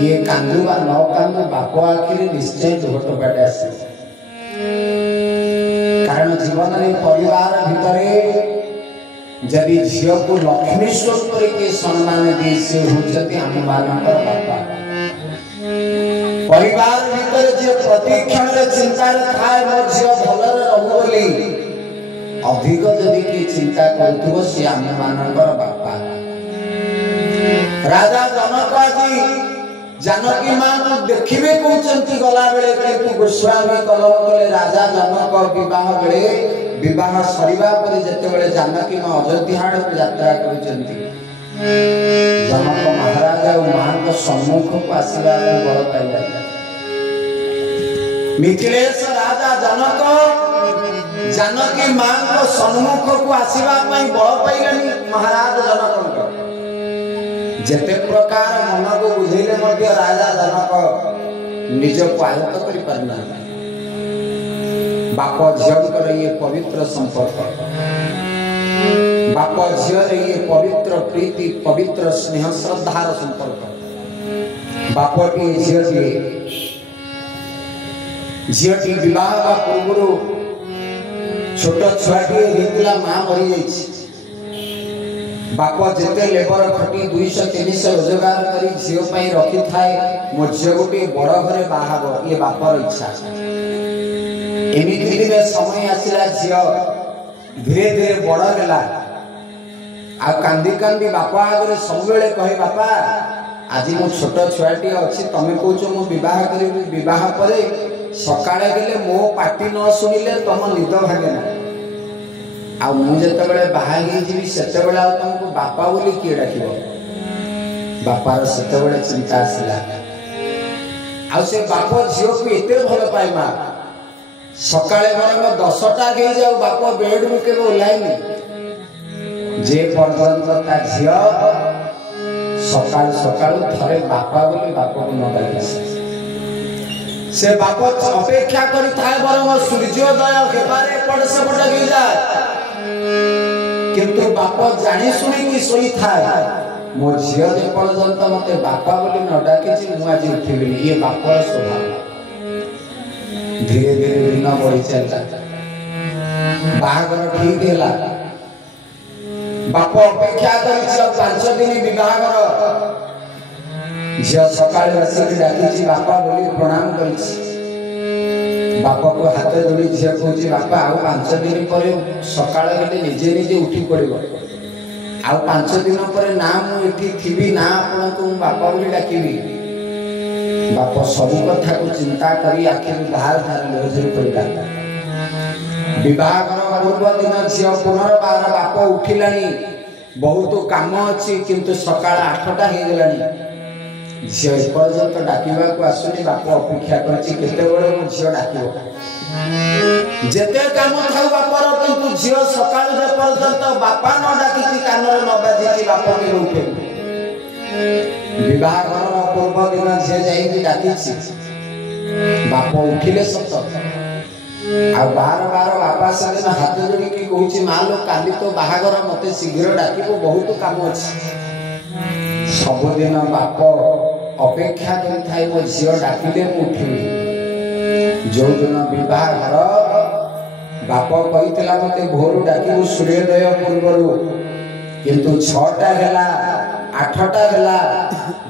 ये कांदू बा न कांदू बाप आखिरी निश्चय दुहट बाटे आस कारण जीवन में परिवार भितर जदि झील को लक्ष्मी स्वरूप के सम्मान दी से होती आम मानकर बापा परिवार भितर जे प्रतिक्षण चिंता थाए मो झील भलरे रहू बोली अधिक जदि कि चिंता करुथिबो से आम मानकर बापा राजा जनक आदि जानकी मां को देखिबे कहउचंती गला बेले किंतु गोस्वामी कलम कले राजा जनक विवाह बेले विवाह सरीबा परे जते बेले जानकी मां अयोध्या को यात्रा करूचंती जनक महाराजा और मां को सम्मुख को आसीबा को बल पाइला मिथिलेश राजा जनक जानकी मां को सम्मुख को आसीबा पई बल पाइलानी महाराज जनक जेते प्रकार मन को बुझेले मध्य राजा जनक निज को आयत्त करि परना बाप झियर ये पवित्र संपर्क बाप झियर ये पवित्र प्रीति पवित्र स्नेह श्रद्धार संपर्क बाप के झियटी विवाह पूर्व छोट छुआटी हेतला मां मरी जाइछि बाप जिते लेबर खटी 200-300 रोजगार करी झील पाई रखी थाए मो झील गोटे बड़ घरे बाहाब ये बापर इच्छा एमिति दिने समय आसिला झील धीरे धीरे बड़ गेला आ कांदी कांदी बापा आगे सब बेले कहे बापा आज मो छोट छुआटी अच्छी तमे कहूछ मो विवाह करी विवाह परे सकाळे गेले मो पाटी न सुनिले तम निद भागे ना आ मुझे बाहर जीवी से तुमको बापा बोली किए डाक बापार से चिंता आसला से बाप झील को एत भल पाए माँ सकाळे बरंग 10टा गई जाऊ बाप बेड रु के ओह्लैनी जे पर्यंत ता झील सकाल सकाल थरे बापा बोली बाप को न डाकी से बाप अपेक्षा करी थाए बरंग सूर्योदय हेबारे पड़ से पड़ गई जाए किंतु बाप जानी सुनी कि सोई थाए मो झियो जे पर्यंत मते बापा बोली न डाकिछि मु आज उठिबि ये बापर स्वभाव धीरे धीरे दिन बढ़ी चलता बाहागर ठीक हैला बाप अपेक्षा करिछि 5 दिन विवाहर झियो सकाळे बसी डाकिछि बापा बोली प्रणाम करिछि बापा को हाथ जोड़ी झील कहूँ बापा आउ 5 दिन पर सकाल निजे निजे उठी पड़ो आउ 5 दिन पर ना मुझे थी ना आपण को बापा बोली डाकबी बाप सब कथा को चिंता करी आखि बाहर धार पड़ा विवाह पूर्व दिन झील पुनर्बार बाप उठिला बहुत काम अच्छी किंतु सकाळ 8टा हो गला झील एपर्यंत डाकिबा को आसुनी बाप अपेक्षा करछि केतेबेले मो झील डाकिबो जेते काम थाउ बापर किंतु झील सकाळ जे पर्यंत बापा न डाकिछि कानरे न बाजिछि बाप के उठे विवाह पूर्व दिन झील जाई डाकिछि बाप उठिले सत आ बार बार बापा संगे हाथ जोड़ी की कहूछि मां लो काली तो बाहागर मते शीघ्र डाकिबो बहुत काम अछि सबुदिन बाप अपेक्षा करी मो झील डाकिले उठिबी जो दिन विवाह बाप कही मते भोर डाकू सूर्योदय पूर्व किंतु 6टा गला 8टा गला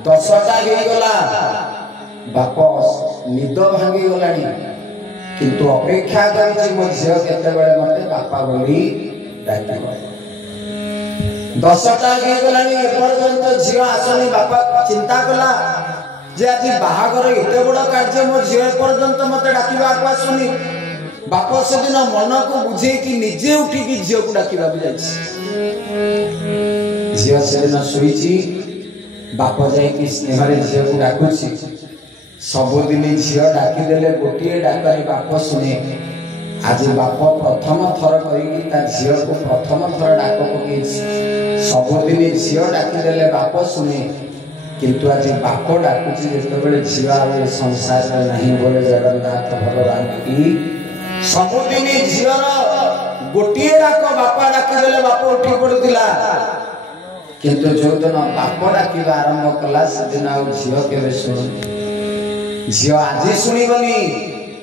10टा गला बाप निद भांगी गलानी किंतु अपेक्षा करी मो झील केतेबेले मते बापा बोली डाकिबो 10टा गलानी एपर्यंत झील आसनी बापा चिंता कला जे आज बाहागर एते बड़ कार्य मो झील एपर्यंत मते डाकिबा को आसुनी बाप से दिन मन को बुझे कि निजे उठी कि झील को डाकिबा भी जाछि झील से दिन सुईची बाप जाई कि स्नेह रे झील को डाकुछि सब दिन झील डाकी देले गोटिए डाकरी बाप सुने आज बाप प्रथम थर करी ता झील को प्रथम थर डाक पके सबुदिन झील डाकी देले बाप सुने किंतु आज बाप डाकुची जेतेबेले झील आ संसार में नहीं बोले जगन्नाथ भगवान की सबुदिन झीलर गोटिए डाक बापा डाकी देले बाप उठी पड़ुतिला किंतु जो दिन बाप डाकिबा आरंभ कला से दिन आ झियो केबे शुणु झियो आज शुणिबनी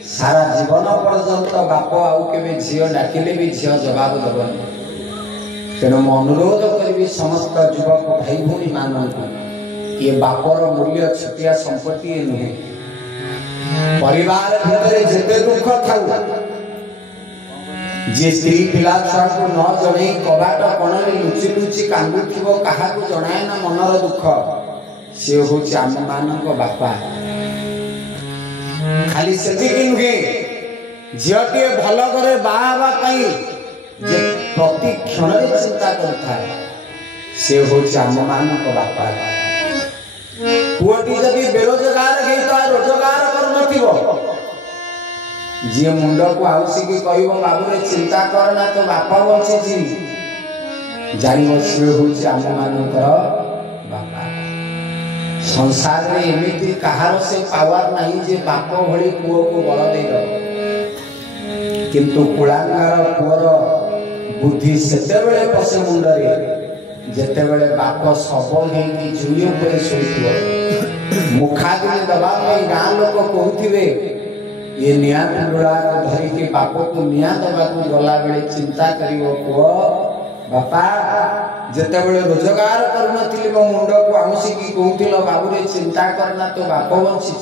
सारा जीवन पर्यंत बाप आउ केबे झियो डाकिले भी झियो जवाब दबनी तेणु मु अनुरोध करी समस्त युवक भाई भूमि मानक ये बापर मूल्य छटिया संपत्ति नुहे परिवार भीतर जेते दुख थाउ जे स्त्री पिला छुआ को न जणे कबाट कोणरे लुचि लुचि कांदुथिबो काहा को जणाए ना मनर दुख से होची आम मानक बापा खाली सेति नुहे झियटे भल करे बाहाबा पई जे प्रति क्षण रे चिंता करता से होची आम मानक बापा पुअटी जदि बेरोजगार हेता रोजगार कर नथिबो जे मुंड को आउसी की कहबो बाबू रे चिंता करना तो बापा बंची जी जानिबो से होची आम मानकर बापा संसार रे एमिति कहार से पावर नहीं जे बाप भली पुओ को बल दे दो किंतु कुलांगार पुअर बुद्धि सेते बेले पसे मुंड रे जेते बेले बाप सब हे की जुई ऊपर सोइथिबो मुखा दिले दबा में गां लोक कहउथिबे ये निया पिंडुला धरी के बाप को निया दबा को गला बेले चिंता करिवो पुओ बापा जेते बेले रोजगार करनथिले मो मुंड को आमुसी की कहउथिलो बाबू रे चिंता करना तो बाप बंची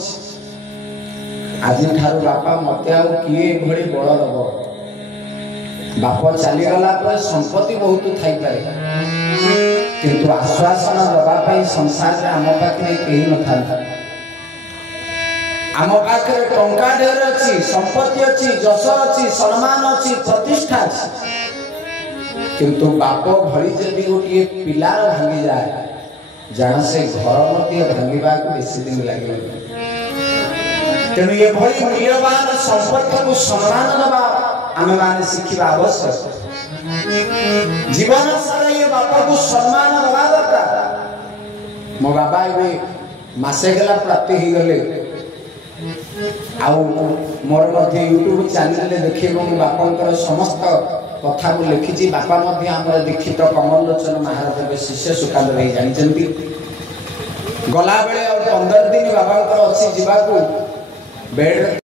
आज ठारू बापा मते आ किए भली बळ दबो बाप चली गला पर संपत्ति बहुत थाई पारे किंतु आश्वासन दबा पई संसार रे आम पाखरे केही न था आम पाखरे टंका ढेर अछि संपत्ति अछि जस अछि सम्मान अछि प्रतिष्ठा अछि किंतु बाप भली जदि गोटे पिलार भांगी जाए जहाँ से घर मध्य भांगा को बेसी दिन लगे तेणु ये भली मूल्यवान संपत्ति को सम्मान दबा आमे माने शिखिबा आवश्यक जीवन सारा ये बापा को सम्मान दबा दरकार मो बाबा ए मासे गला प्राप्ति ही गले आउ मोर मध्य यूट्यूब चैनल रे देखिबो मो बापांकर समस्त कथा को लिखिछि बापा मध्य हमर दीक्षित कमल लोचन महाराज शिष्य सुकांत भाई जानिचंती गला बेले 15 दिन बाबांकर अछि जीवा को बेड